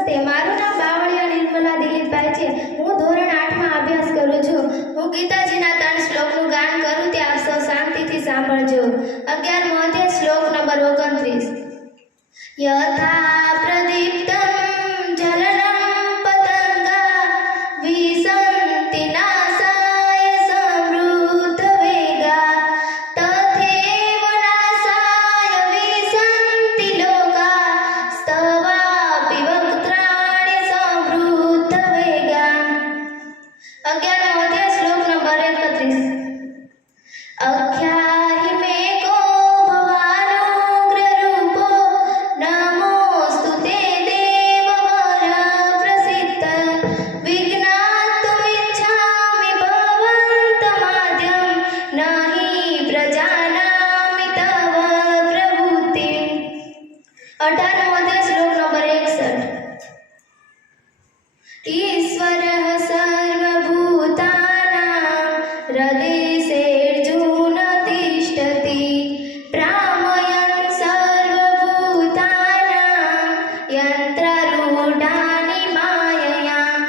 નમસ્તે, મારું નામ બાવળિયા નિર્મલા દિલીપભાઈ છે. હું ધોરણ 8માં અભ્યાસ કરું છું. હું ગીતાજીના 3 શ્લોકનું ગાન કરું તે આપ સૌ શાંતિથી સાંભળજો. 11મો અધ્યાય, શ્લોક નંબર 29. યથા પ્રદીપ્તં જલનં પતંગા વિસંતિ નાસાય સમૃદ્ધ વેગા તથૈવ નાસાય વિસંતિ લોકા સ્તવાપિ વક્ત્રાણિ સમૃદ્ધ વેગા. 11મો અધ્યાય, શ્લોક નંબર 31. અખ્યાહિ મે કો ભવાનુગ્રરૂપો નમોસ્તુ તે દેવવર પ્રસિદ્ધ વિજ્ઞાતુમિચ્છામિ ભવन्तમાદ્યં નહિ પ્રજાનામિ તવ પ્રવૃત્તિ. 18મો અધ્યાય, શ્લોક નંબર 61. ઈશ્વરઃ સર્વભૂતાનાં હૃદયેર્જુન તિષ્ઠતિ ભ્રામયन् સર્વભૂતાનાં યંત્રરૂઢાનિ માયયા